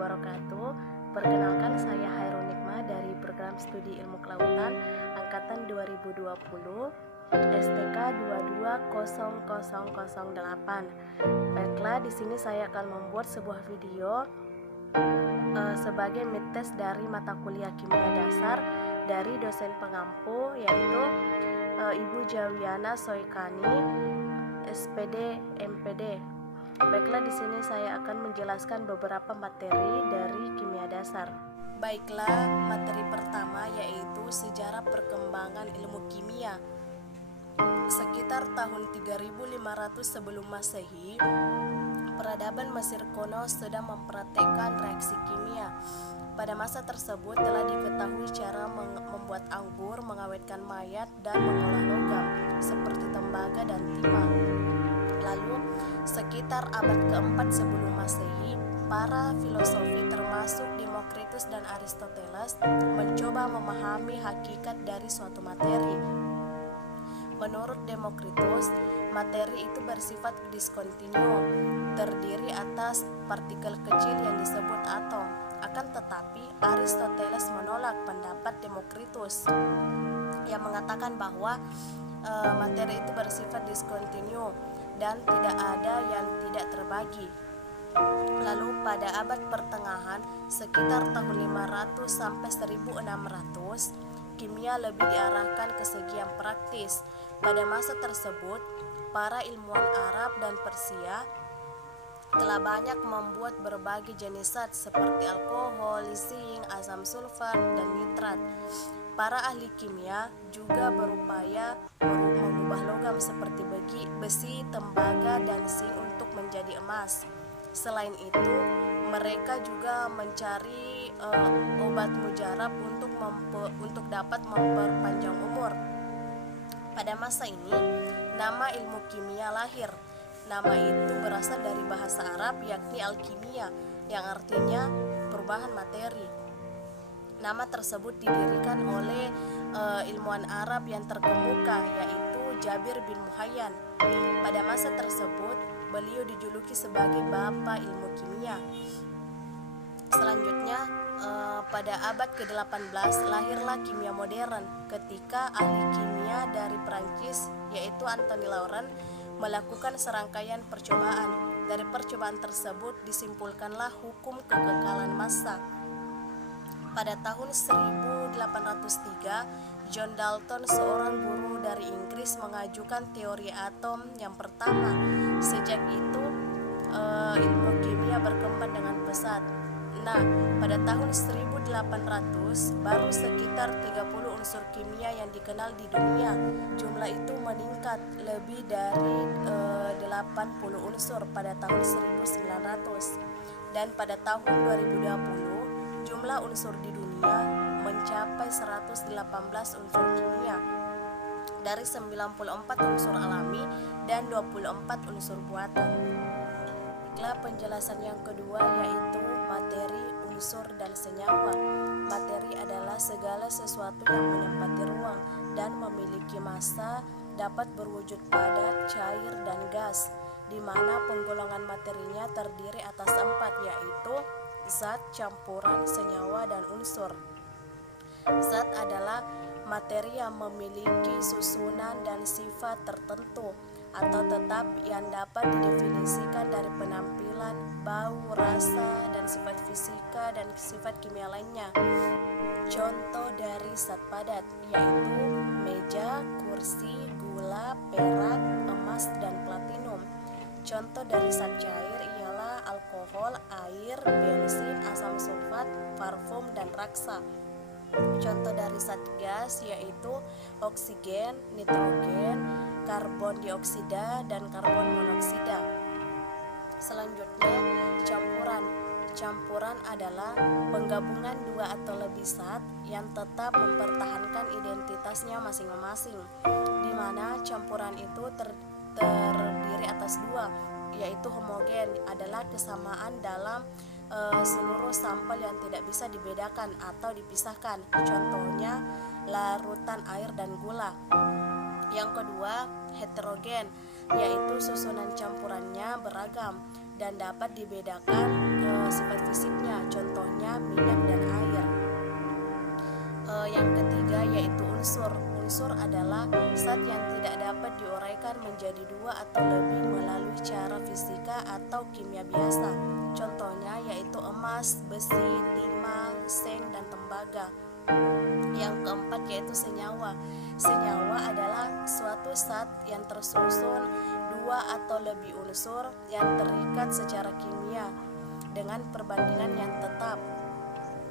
wabarakatuh. Perkenalkan, saya Hairul Nikmah dari program studi ilmu kelautan angkatan 2020 STK 220008. Baiklah, di sini saya akan membuat sebuah video sebagai midtest dari mata kuliah kimia dasar dari dosen pengampu, yaitu Ibu Jawiana Soikani, SPD MPD. Baiklah, di sini saya akan menjelaskan beberapa materi dari kimia dasar. Baiklah, materi pertama yaitu sejarah perkembangan ilmu kimia. Sekitar tahun 3500 sebelum Masehi, peradaban Mesir kuno sedang mempraktekkan reaksi kimia. Pada masa tersebut telah diketahui cara membuat anggur, mengawetkan mayat, dan mengolah logam seperti tembaga dan timah. Lalu, sekitar abad keempat sebelum Masehi, para filosofi termasuk Demokritus dan Aristoteles mencoba memahami hakikat dari suatu materi. Menurut Demokritus, materi itu bersifat diskontinu, terdiri atas partikel kecil yang disebut atom. Akan tetapi, Aristoteles menolak pendapat Demokritus yang mengatakan bahwa materi itu bersifat diskontinu dan tidak ada yang tidak terbagi. Lalu pada abad pertengahan, sekitar tahun 500 sampai 1600, kimia lebih diarahkan ke segi yang praktis. Pada masa tersebut, para ilmuwan Arab dan Persia telah banyak membuat berbagai jenis zat seperti alkohol, zinc, asam sulfat, dan nitrat. Para ahli kimia juga berupaya mengubah logam seperti besi, tembaga, dan zinc untuk menjadi emas. Selain itu, mereka juga mencari obat mujarab untuk dapat memperpanjang umur. Pada masa ini, nama ilmu kimia lahir. Nama itu berasal dari bahasa Arab, yakni alkimia, yang artinya perubahan materi. Nama tersebut didirikan oleh ilmuwan Arab yang terkemuka, yaitu Jabir bin Muhayyan. Pada masa tersebut, beliau dijuluki sebagai Bapak Ilmu Kimia. Selanjutnya, pada abad ke-18 lahirlah kimia modern ketika ahli kimia dari Prancis, yaitu Anthony Laurent, melakukan serangkaian percobaan. Dari percobaan tersebut disimpulkanlah hukum kekekalan massa. Pada tahun 1803, John Dalton, seorang guru dari Inggris, mengajukan teori atom yang pertama. Sejak itu, ilmu kimia berkembang dengan pesat. Nah, pada tahun 1800, baru sekitar 30 unsur kimia yang dikenal di dunia. Jumlah itu meningkat lebih dari 80 unsur pada tahun 1900. Dan pada tahun 2020, jumlah unsur di dunia mencapai 118 unsur kimia dari 94 unsur alami dan 24 unsur buatan. Baiklah, penjelasan yang kedua yaitu materi, unsur, dan senyawa. Materi adalah segala sesuatu yang menempati ruang dan memiliki massa, dapat berwujud padat, cair, dan gas, di mana penggolongan materinya terdiri atas 4, yaitu zat, campuran, senyawa, dan unsur. Zat adalah materi yang memiliki susunan dan sifat tertentu atau tetap yang dapat didefinisikan dari penampilan, bau, rasa, dan sifat fisika dan sifat kimia lainnya. Contoh dari zat padat yaitu meja, kursi, gula, perak, emas, dan platinum. Contoh dari zat cair ialah alkohol, air, bensin, asam sulfat, parfum, dan raksa. Contoh dari zat gas yaitu oksigen, nitrogen, karbon dioksida, dan karbon monoksida. Selanjutnya, campuran. Campuran adalah penggabungan dua atau lebih zat yang tetap mempertahankan identitasnya masing-masing, di mana campuran itu terdiri atas dua, yaitu homogen adalah kesamaan dalam seluruh sampel yang tidak bisa dibedakan atau dipisahkan. Contohnya larutan air dan gula. Yang kedua, heterogen, yaitu susunan campurannya beragam dan dapat dibedakan sifat fisiknya, contohnya minyak dan air. Yang ketiga yaitu unsur. Unsur adalah zat yang tidak dapat diuraikan menjadi dua atau lebih melalui cara fisika atau kimia biasa. Contohnya yaitu emas, besi, timah, seng, dan tembaga. Yang keempat yaitu senyawa. Senyawa adalah suatu zat yang tersusun dua atau lebih unsur yang terikat secara kimia dengan perbandingan yang tetap.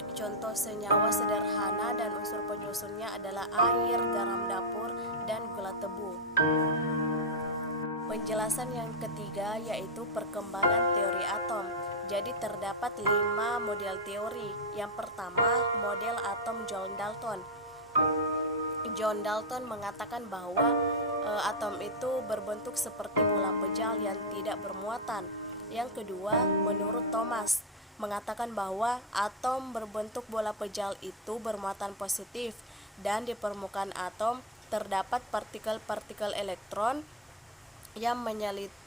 Contoh senyawa sederhana dan unsur penyusunnya adalah air, garam dapur, dan gula tebu. Penjelasan yang ketiga yaitu perkembangan teori atom. Jadi terdapat 5 model teori. Yang pertama, model atom John Dalton. John Dalton mengatakan bahwa atom itu berbentuk seperti bola pejal yang tidak bermuatan. Yang kedua, menurut Thomas, mengatakan bahwa atom berbentuk bola pejal itu bermuatan positif dan di permukaan atom terdapat partikel-partikel elektron yang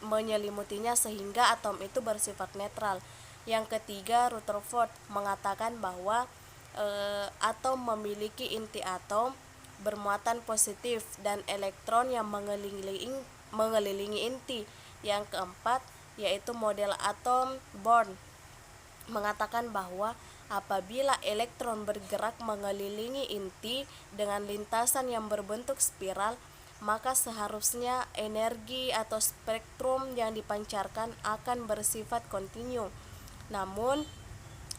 menyelimutinya sehingga atom itu bersifat netral. Yang ketiga, Rutherford mengatakan bahwa atom memiliki inti atom bermuatan positif dan elektron yang mengelilingi inti. Yang keempat yaitu model atom Born mengatakan bahwa apabila elektron bergerak mengelilingi inti dengan lintasan yang berbentuk spiral, maka seharusnya energi atau spektrum yang dipancarkan akan bersifat kontinu. Namun,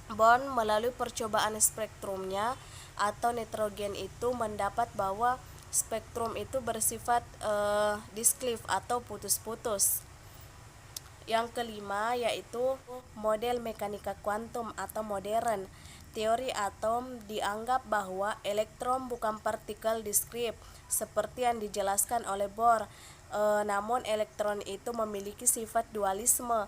Born melalui percobaan spektrumnya atau nitrogen itu mendapat bahwa spektrum itu bersifat discrete atau putus-putus. Yang kelima yaitu model mekanika kuantum atau modern. Teori atom dianggap bahwa elektron bukan partikel diskrit seperti yang dijelaskan oleh Bohr, namun elektron itu memiliki sifat dualisme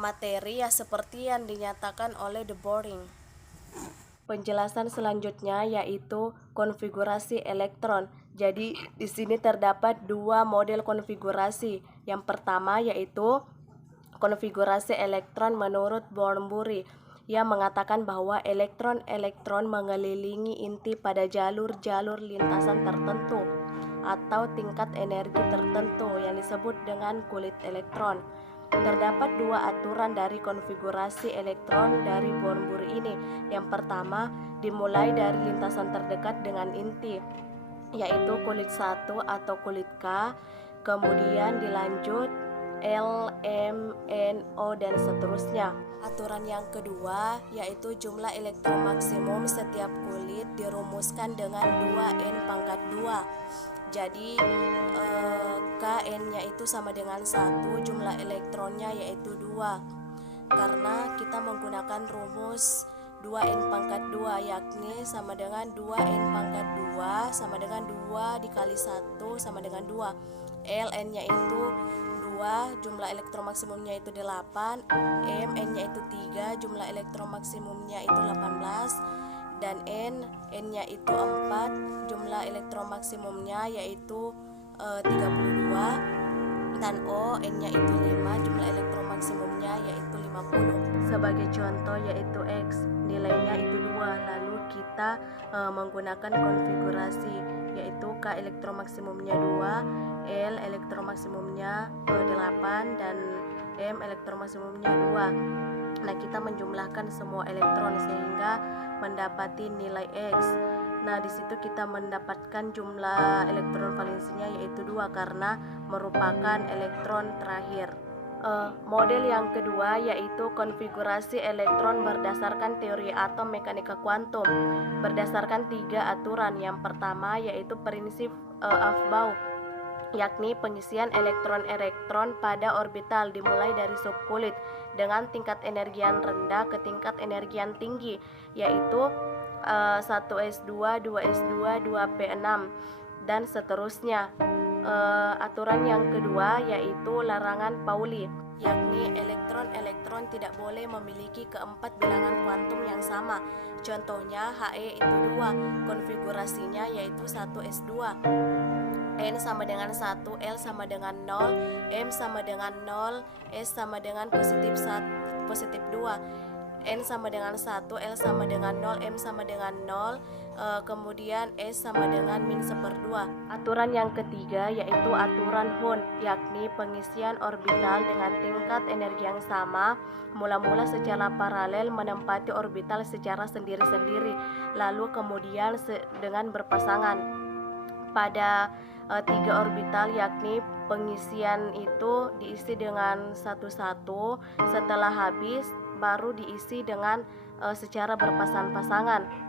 materi ya seperti yang dinyatakan oleh de Boring. Penjelasan selanjutnya yaitu konfigurasi elektron. Jadi di sini terdapat 2 model konfigurasi. Yang pertama yaitu konfigurasi elektron menurut Born-Bury yang mengatakan bahwa elektron-elektron mengelilingi inti pada jalur-jalur lintasan tertentu atau tingkat energi tertentu yang disebut dengan kulit elektron. Terdapat 2 aturan dari konfigurasi elektron dari Born-Bury ini. Yang pertama, dimulai dari lintasan terdekat dengan inti, yaitu kulit 1 atau kulit K, kemudian dilanjut L, M, N, O, dan seterusnya. Aturan yang kedua yaitu jumlah elektron maksimum setiap kulit dirumuskan dengan 2N pangkat 2. Jadi Kn-nya itu sama dengan 1, jumlah elektronnya yaitu 2. Karena kita menggunakan rumus 2N pangkat 2 yakni sama dengan 2N pangkat 2 sama dengan 2 dikali 1 sama dengan 2. Ln-nya itu 2, jumlah elektron maksimumnya itu 8, Mn-nya itu 3, jumlah elektron maksimumnya itu 18, dan N-nya itu 4, jumlah elektron maksimumnya yaitu 32, dan O, N-nya itu 5, jumlah elektron maksimumnya yaitu 50. Sebagai contoh yaitu X, nilainya itu 2, lalu kita menggunakan konfigurasi yaitu K elektron maksimumnya 2, L elektron maksimumnya 8, dan M elektron maksimumnya 2. Nah, kita menjumlahkan semua elektron sehingga mendapati nilai X. Nah, di situ kita mendapatkan jumlah elektron valensinya yaitu 2 karena merupakan elektron terakhir. Model yang kedua yaitu konfigurasi elektron berdasarkan teori atom mekanika kuantum berdasarkan 3 aturan. Yang pertama yaitu prinsip Aufbau, yakni pengisian elektron-elektron pada orbital dimulai dari subkulit dengan tingkat energi yang rendah ke tingkat energi yang tinggi, yaitu 1s2, 2s2, 2p6, dan seterusnya. Aturan yang kedua yaitu larangan Pauli, yakni elektron-elektron tidak boleh memiliki keempat bilangan kuantum yang sama. Contohnya He itu 2, konfigurasinya yaitu 1s2. N sama dengan 1, L sama dengan 0, M sama dengan 0, S sama dengan positif 1, positif 2. N sama dengan 1, L sama dengan 0, M sama dengan 0, kemudian S sama dengan min 1/2. Aturan yang ketiga yaitu aturan Hund, yakni pengisian orbital dengan tingkat energi yang sama mula-mula secara paralel menempati orbital secara sendiri-sendiri, lalu kemudian dengan berpasangan pada 3 orbital, yakni pengisian itu diisi dengan satu-satu, setelah habis baru diisi dengan secara berpasang-pasangan.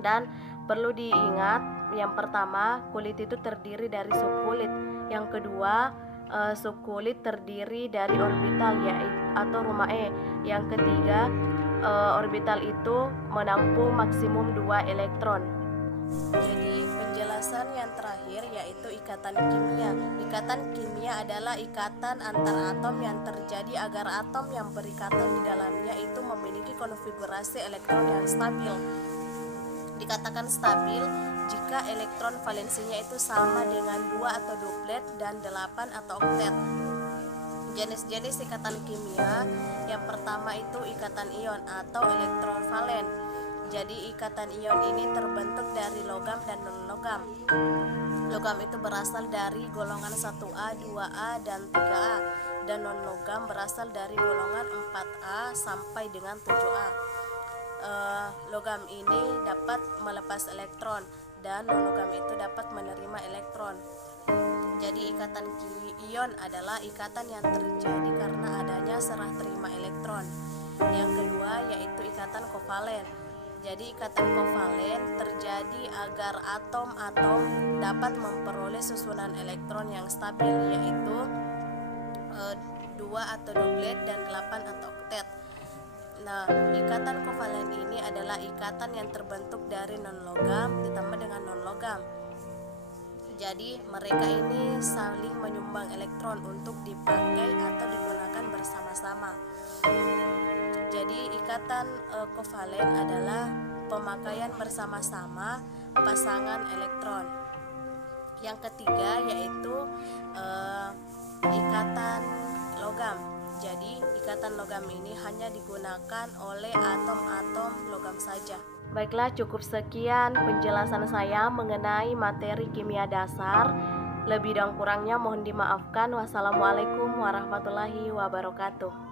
Dan perlu diingat, yang pertama, kulit itu terdiri dari subkulit. Yang kedua, subkulit terdiri dari orbital atau rumah E. Yang ketiga, orbital itu menampung maksimum 2 elektron. Jadi penjelasan yang terakhir yaitu ikatan kimia. Ikatan kimia adalah ikatan antar atom yang terjadi agar atom yang berikatan di dalamnya itu memiliki konfigurasi elektron yang stabil. Dikatakan stabil jika elektron valensinya itu sama dengan 2 atau duplet dan 8 atau oktet. Jenis-jenis ikatan kimia, yang pertama itu ikatan ion atau elektrovalen. Jadi ikatan ion ini terbentuk dari logam dan non-logam. Logam itu berasal dari golongan 1A, 2A, dan 3A, dan non-logam berasal dari golongan 4A sampai dengan 7A. Logam ini dapat melepas elektron dan non-logam itu dapat menerima elektron. Jadi ikatan ion adalah ikatan yang terjadi karena adanya serah terima elektron. Yang kedua yaitu ikatan kovalen. Jadi ikatan kovalen terjadi agar atom-atom dapat memperoleh susunan elektron yang stabil, yaitu 2 atau duplet dan 8 atau oktet. Nah, ikatan kovalen ini adalah ikatan yang terbentuk dari non-logam ditambah dengan non-logam. Jadi mereka ini saling menyumbang elektron untuk dipakai atau digunakan bersama-sama. Jadi ikatan kovalen adalah pemakaian bersama-sama pasangan elektron. Yang ketiga yaitu ikatan logam. Jadi ikatan logam ini hanya digunakan oleh atom-atom logam saja. Baiklah, cukup sekian penjelasan saya mengenai materi kimia dasar. Lebih dan kurangnya mohon dimaafkan. Wassalamualaikum warahmatullahi wabarakatuh.